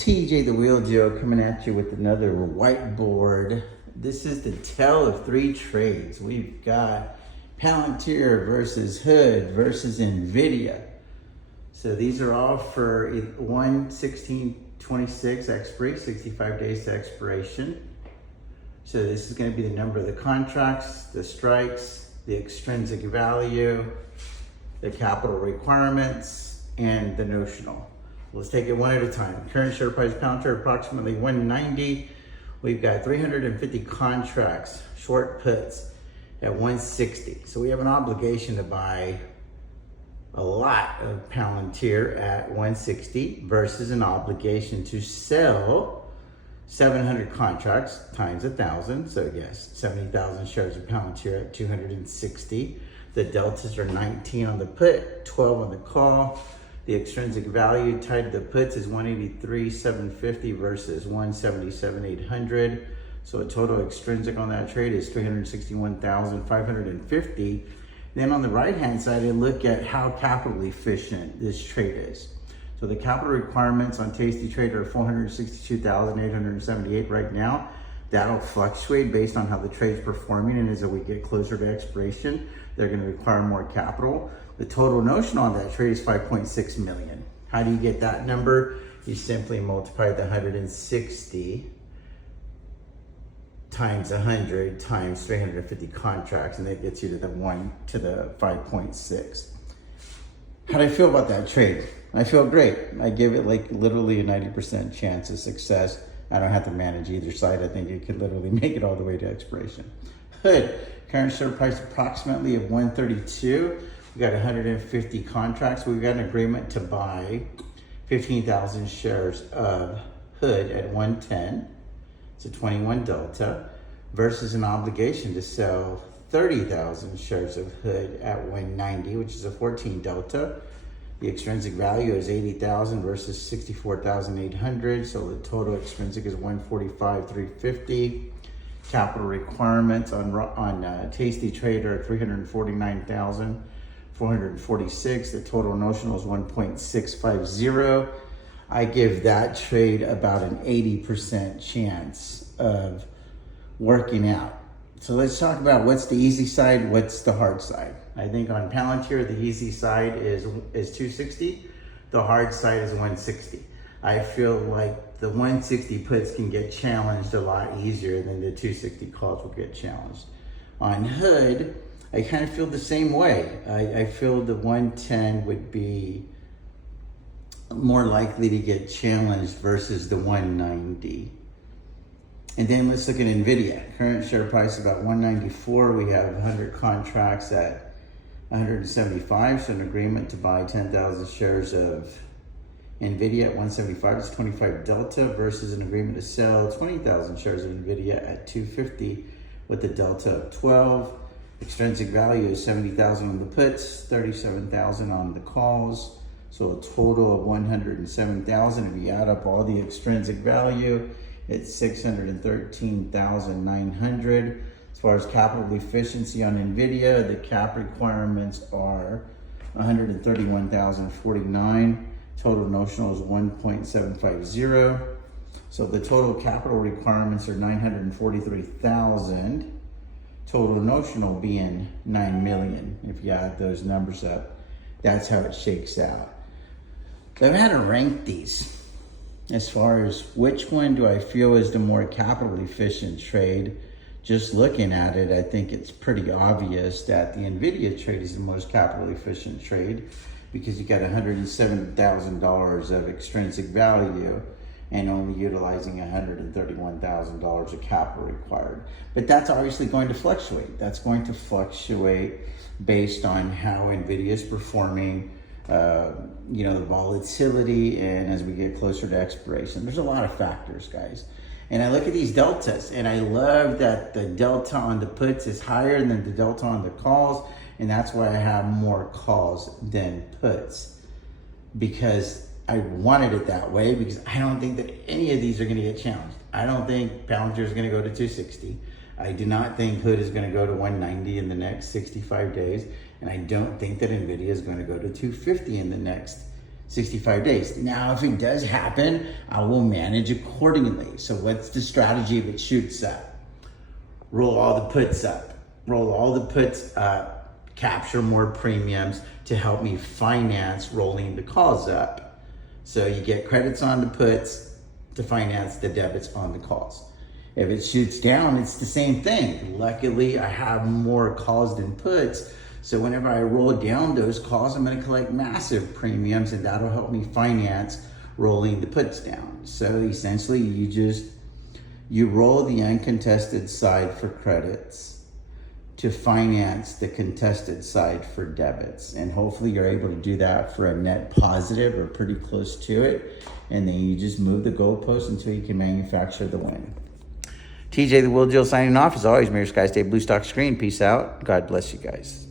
TJ the Wheel Deal coming at you with another whiteboard. This is the tale of three trades. We've got Palantir versus Hood versus Nvidia. So these are all for 1/16/26 expiry, 65 days to expiration. So this is going to be the number of the contracts, the strikes, the extrinsic value, the capital requirements, and the notional. Let's take it one at a time. Current share price Palantir approximately 190. We've got 350 contracts, short puts at 160. So we have an obligation to buy a lot of Palantir at 160 versus an obligation to sell 700 contracts times 1,000. So yes, 70,000 shares of Palantir at 260. The deltas are 19 on the put, 12 on the call. The extrinsic value tied to the puts is 183,750 versus 177,800. So a total extrinsic on that trade is 361,550. Then on the right-hand side, I look at how capital efficient this trade is. So the capital requirements on Tasty Trade are 462,878 right now. That'll fluctuate based on how the trade's performing, and as we get closer to expiration, they're going to require more capital. The total notional on that trade is 5.6 million. How do you get that number? You simply multiply the 160 times 100 times 350 contracts, and that gets you to the 5.6. How do I feel about that trade? I feel great. I give it like literally a 90% chance of success. I don't have to manage either side. I think it could literally make it all the way to expiration. Hood, current share price approximately of 132. We got 150 contracts. We've got an agreement to buy 15,000 shares of Hood at 110. It's a 21 delta versus an obligation to sell 30,000 shares of Hood at 190, which is a 14 delta. The extrinsic value is 80,000 versus 64,800. So the total extrinsic is 145,350. Capital requirements on Tasty Trade are 349,446. The total notional is 1.650. I give that trade about an 80% chance of working out. So let's talk about what's the easy side, what's the hard side. I think on Palantir, the easy side is 260. The hard side is 160. I feel like the 160 puts can get challenged a lot easier than the 260 calls will get challenged. On Hood, I kind of feel the same way. I feel the 110 would be more likely to get challenged versus the 190. And then let's look at Nvidia. Current share price about 194. We have 100 contracts at 175. So an agreement to buy 10,000 shares of Nvidia at 175 is 25 delta versus an agreement to sell 20,000 shares of Nvidia at 250 with a delta of 12. Extrinsic value is 70,000 on the puts, 37,000 on the calls. So a total of 107,000. If you add up all the extrinsic value, it's 613,900. As far as capital efficiency on Nvidia, the cap requirements are 131,049. Total notional is 1.750. So the total capital requirements are 943,000. Total notional being 9 million. If you add those numbers up, that's how it shakes out. So I've had to rank these as far as which one do I feel is the more capital efficient trade. Just looking at it, I think it's pretty obvious that the Nvidia trade is the most capital efficient trade because you got $107,000 of extrinsic value and only utilizing $131,000 of capital required. But that's obviously going to fluctuate. That's going to fluctuate based on how Nvidia is performing, the volatility, and as we get closer to expiration. There's a lot of factors, guys. And I look at these deltas, and I love that the delta on the puts is higher than the delta on the calls, and that's why I have more calls than puts, because I wanted it that way, because I don't think that any of these are going to get challenged. I don't think Palantir is going to go to 260. I do not think Hood is going to go to 190 in the next 65 days. And I don't think that Nvidia is going to go to 250 in the next 65 days. Now, if it does happen, I will manage accordingly. So what's the strategy if it shoots up? Roll all the puts up. Roll all the puts up, capture more premiums to help me finance rolling the calls up. So you get credits on the puts to finance the debits on the calls. If it shoots down, it's the same thing. Luckily, I have more calls than puts. So whenever I roll down those calls, I'm gonna collect massive premiums, and that'll help me finance rolling the puts down. So essentially, you roll the uncontested side for credits to finance the contested side for debits. And hopefully you're able to do that for a net positive or pretty close to it. And then you just move the goalpost until you can manufacture the win. TJ the Wheel Deal signing off. As always, may your skies stay blue, stock green. Peace out. God bless you guys.